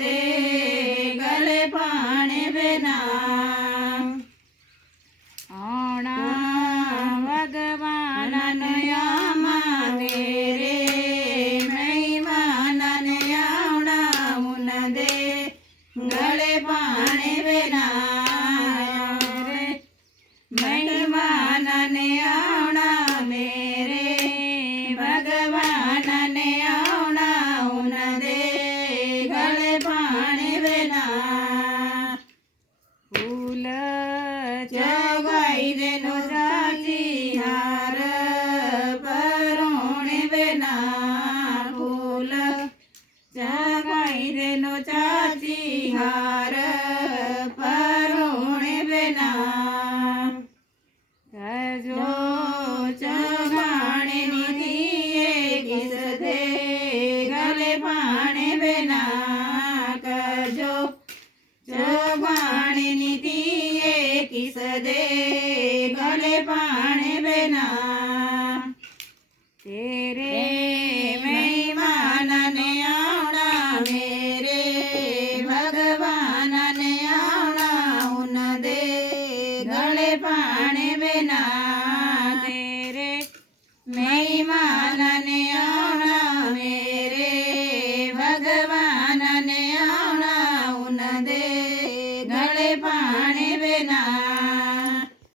दे गले पाने बिना ओणा भगवान नया तेरे मेहमान ने आउणा उन दे गले पाने बिना मेहमान ने आउणा मेरे भगवान ने आउणा उन दे गले पाने बिना फूल जगाई देनो चाची हार परोणे बिना फूल जगाई देनो चाची हार परोणे बिना कजो चगाणे निधिए किस दे गले पाने बिना कजो चगाणे निधिए किस दे गले पाने बिना तेरे मेहमान ने आउणा मेरे भगवान ने आउणा उन दे गले पाने बिना तेरे मेहमान ने आउणा मेरे भगवान ने आउणा उन दे गले पाने बिना